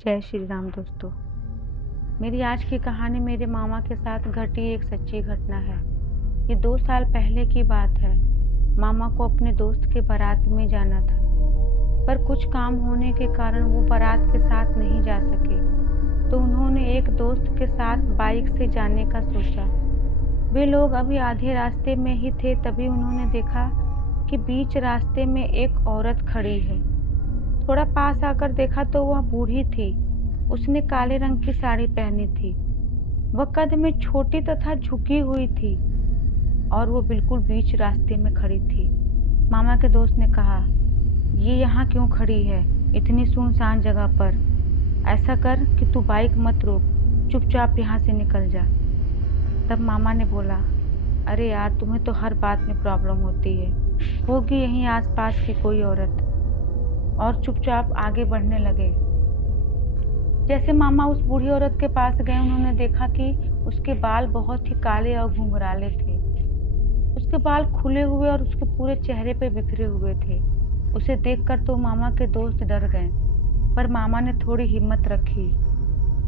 जय श्री राम दोस्तों। मेरी आज की कहानी मेरे मामा के साथ घटी एक सच्ची घटना है। ये 2 साल पहले की बात है। मामा को अपने दोस्त के बारात में जाना था, पर कुछ काम होने के कारण वो बारात के साथ नहीं जा सके। तो उन्होंने एक दोस्त के साथ बाइक से जाने का सोचा। वे लोग अभी आधे रास्ते में ही थे, तभी उन्होंने देखा कि बीच रास्ते में एक औरत खड़ी है। थोड़ा पास आकर देखा तो वह बूढ़ी थी। उसने काले रंग की साड़ी पहनी थी। वह कद में छोटी तथा झुकी हुई थी और वो बिल्कुल बीच रास्ते में खड़ी थी। मामा के दोस्त ने कहा, ये यहाँ क्यों खड़ी है इतनी सुनसान जगह पर? ऐसा कर कि तू बाइक मत रोक, चुपचाप यहाँ से निकल जा। तब मामा ने बोला, अरे यार, तुम्हें तो हर बात में प्रॉब्लम होती है। होगी यहीं आसपास की कोई औरत। और चुपचाप आगे बढ़ने लगे। जैसे मामा उस बूढ़ी औरत के पास गए, उन्होंने देखा कि उसके बाल बहुत ही काले और घुंघराले थे। उसके बाल खुले हुए और उसके पूरे चेहरे पे बिखरे हुए थे। उसे देखकर तो मामा के दोस्त डर गए, पर मामा ने थोड़ी हिम्मत रखी।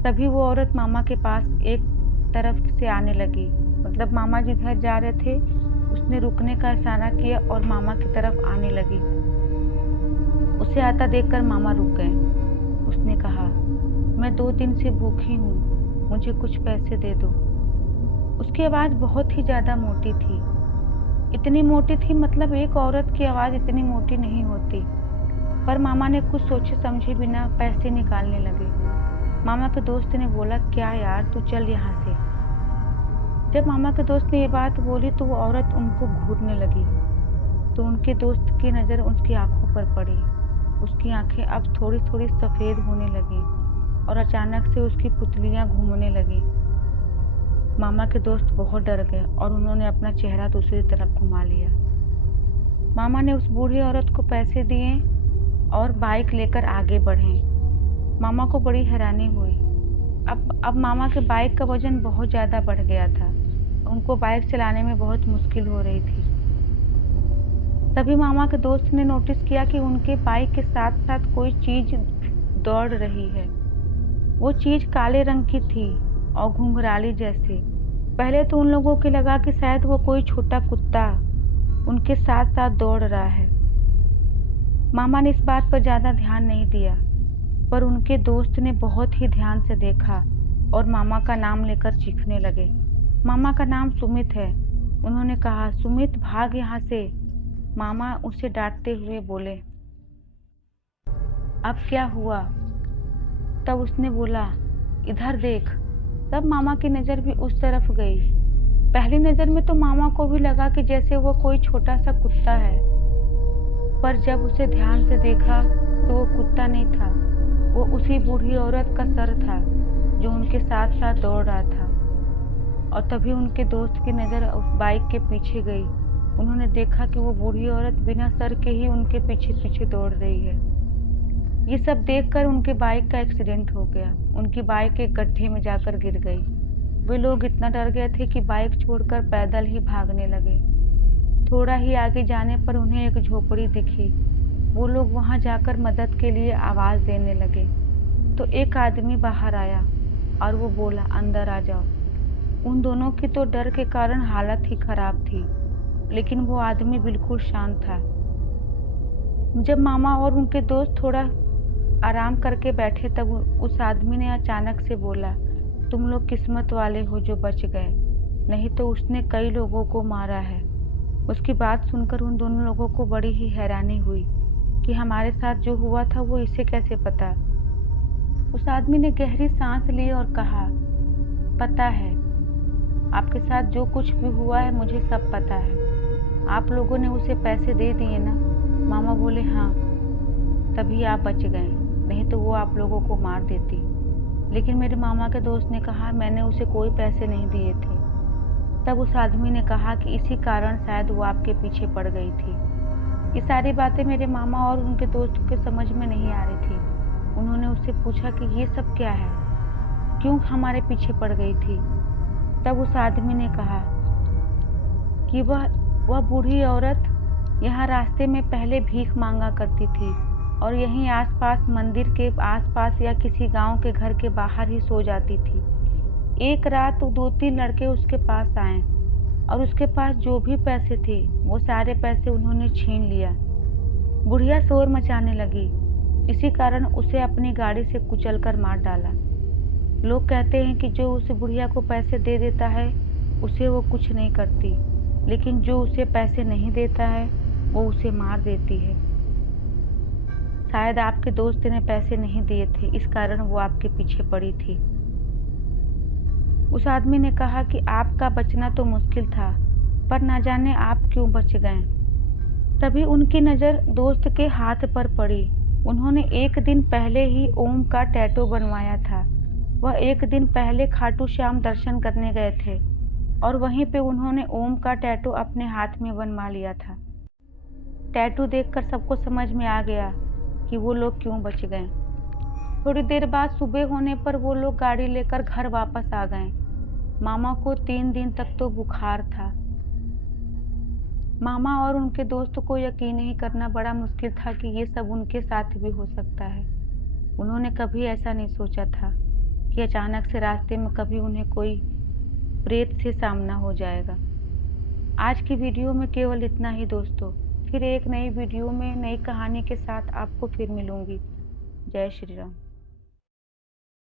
तभी वो औरत मामा के पास एक तरफ से आने लगी। मतलब मामा जिधर जा रहे थे, उसने रुकने का इशारा किया और मामा की तरफ आने लगी। उसे आता देखकर मामा रुक गए। उसने कहा, मैं 2 दिन से भूखी हूँ, मुझे कुछ पैसे दे दो। उसकी आवाज़ बहुत ही ज़्यादा मोटी थी। इतनी मोटी थी, मतलब एक औरत की आवाज़ इतनी मोटी नहीं होती। पर मामा ने कुछ सोचे समझे बिना पैसे निकालने लगे। मामा के दोस्त ने बोला, क्या यार, तू चल यहाँ से। जब मामा के दोस्त ने ये बात बोली तो वो औरत उनको घूरने लगी। तो उनके दोस्त की नज़र उसकी आंखों पर पड़ी। उसकी आंखें अब थोड़ी थोड़ी सफ़ेद होने लगी और अचानक से उसकी पुतलियां घूमने लगी। मामा के दोस्त बहुत डर गए और उन्होंने अपना चेहरा दूसरी तरफ घुमा लिया। मामा ने उस बूढ़ी औरत को पैसे दिए और बाइक लेकर आगे बढ़े। मामा को बड़ी हैरानी हुई। अब मामा के बाइक का वजन बहुत ज़्यादा बढ़ गया था। उनको बाइक चलाने में बहुत मुश्किल हो रही थी। तभी मामा के दोस्त ने नोटिस किया कि उनके बाइक के साथ साथ कोई चीज़ दौड़ रही है। वो चीज़ काले रंग की थी और घुंघराली जैसे। पहले तो उन लोगों को लगा कि शायद वो कोई छोटा कुत्ता उनके साथ साथ दौड़ रहा है। मामा ने इस बात पर ज़्यादा ध्यान नहीं दिया, पर उनके दोस्त ने बहुत ही ध्यान से देखा और मामा का नाम लेकर चीखने लगे। मामा का नाम सुमित है। उन्होंने कहा, सुमित, भाग यहाँ से। मामा उसे डांटते हुए बोले, अब क्या हुआ? तब उसने बोला, इधर देख। तब मामा की नज़र भी उस तरफ गई। पहली नज़र में तो मामा को भी लगा कि जैसे वो कोई छोटा सा कुत्ता है, पर जब उसे ध्यान से देखा तो वो कुत्ता नहीं था। वो उसी बूढ़ी औरत का सर था जो उनके साथ साथ दौड़ रहा था। और तभी उनके दोस्त की नज़र उस बाइक के पीछे गई। उन्होंने देखा कि वो बूढ़ी औरत बिना सर के ही उनके पीछे पीछे दौड़ रही है। ये सब देखकर उनके बाइक का एक्सीडेंट हो गया। उनकी बाइक एक गड्ढे में जाकर गिर गई। वे लोग इतना डर गए थे कि बाइक छोड़कर पैदल ही भागने लगे। थोड़ा ही आगे जाने पर उन्हें एक झोपड़ी दिखी। वो लोग वहां जाकर मदद के लिए आवाज़ देने लगे तो एक आदमी बाहर आया और वो बोला, अंदर आ जाओ। उन दोनों की तो डर के कारण हालत ही खराब थी, लेकिन वो आदमी बिल्कुल शांत था। जब मामा और उनके दोस्त थोड़ा आराम करके बैठे, तब उस आदमी ने अचानक से बोला, तुम लोग किस्मत वाले हो जो बच गए, नहीं तो उसने कई लोगों को मारा है। उसकी बात सुनकर उन दोनों लोगों को बड़ी ही हैरानी हुई कि हमारे साथ जो हुआ था वो इसे कैसे पता। उस आदमी ने गहरी सांस ली और कहा, पता है, आपके साथ जो कुछ भी हुआ है मुझे सब पता है। आप लोगों ने उसे पैसे दे दिए ना? मामा बोले, हाँ। तभी आप बच गए, नहीं तो वो आप लोगों को मार देती। लेकिन मेरे मामा के दोस्त ने कहा, मैंने उसे कोई पैसे नहीं दिए थे। तब उस आदमी ने कहा कि इसी कारण शायद वो आपके पीछे पड़ गई थी। ये सारी बातें मेरे मामा और उनके दोस्त के समझ में नहीं आ रही थी। उन्होंने उससे पूछा कि ये सब क्या है, क्यों हमारे पीछे पड़ गई थी? तब उस आदमी ने कहा कि वह बूढ़ी औरत यहाँ रास्ते में पहले भीख मांगा करती थी और यहीं आसपास मंदिर के आसपास या किसी गांव के घर के बाहर ही सो जाती थी। एक रात 2-3 लड़के उसके पास आए और उसके पास जो भी पैसे थे वो सारे पैसे उन्होंने छीन लिया। बुढ़िया शोर मचाने लगी। इसी कारण उसे अपनी गाड़ी से कुचलकर मार डाला। लोग कहते हैं कि जो उस बुढ़िया को पैसे दे देता है उसे वो कुछ नहीं करती, लेकिन जो उसे पैसे नहीं देता है वो उसे मार देती है। शायद आपके दोस्त ने पैसे नहीं दिए थे, इस कारण वो आपके पीछे पड़ी थी। उस आदमी ने कहा कि आपका बचना तो मुश्किल था, पर ना जाने आप क्यों बच गए। तभी उनकी नज़र दोस्त के हाथ पर पड़ी। उन्होंने एक दिन पहले ही ओम का टैटू बनवाया था। वह एक दिन पहले खाटू श्याम दर्शन करने गए थे और वहीं पे उन्होंने ओम का टैटू अपने हाथ में बनवा लिया था। टैटू देखकर सबको समझ में आ गया कि वो लोग क्यों बच गए। थोड़ी देर बाद सुबह होने पर वो लोग गाड़ी लेकर घर वापस आ गए। मामा को 3 दिन तक तो बुखार था। मामा और उनके दोस्त को यकीन ही करना बड़ा मुश्किल था कि ये सब उनके साथ भी हो सकता है। उन्होंने कभी ऐसा नहीं सोचा था कि अचानक से रास्ते में कभी उन्हें कोई प्रेत से सामना हो जाएगा। आज की वीडियो में केवल इतना ही दोस्तों। फिर एक नई वीडियो में नई कहानी के साथ आपको फिर मिलूंगी। जय श्री राम।